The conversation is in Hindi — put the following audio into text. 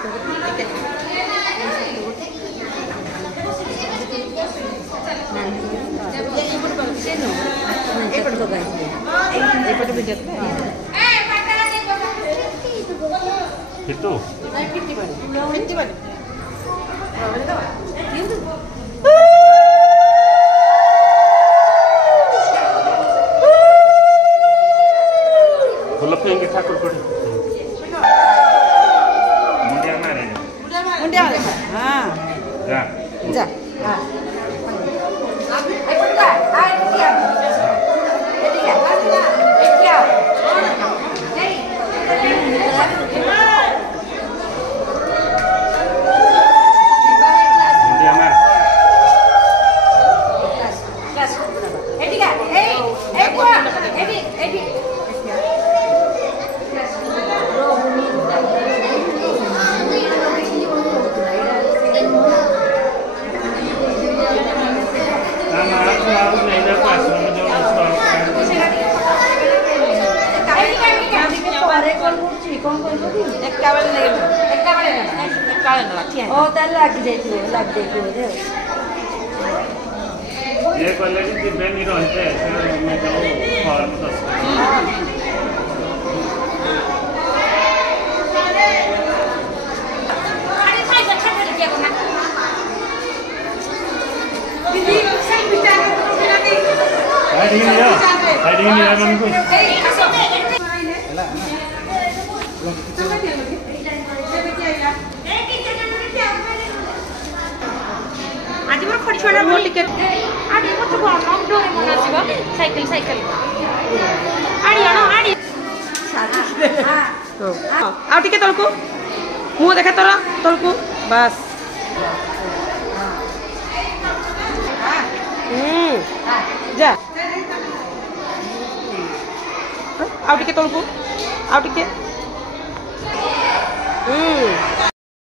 Itu. Kalau pengen kita kurang. Mundial mana ini? Mundial. Ah. Ya. Ya. Ah. Ayo kita. Ayo dia. Jadi ya. Dia. Mundial mana? Kelas. Edi. Gua. Edi. Nama aku harus ada pas nama jauh sekolah. ये कॉलेज की बेन ही रहते हैं मैं जाऊँ फॉर्म तो Hari ini ya manku. आज मोर खड़ी छोड़ा मोर टिकट आडी मत गन डोरे मन आसीबो साइकिल आडी आडी हां आ टिकट तलको मु देखा तलको बस जा आउ टिके तलको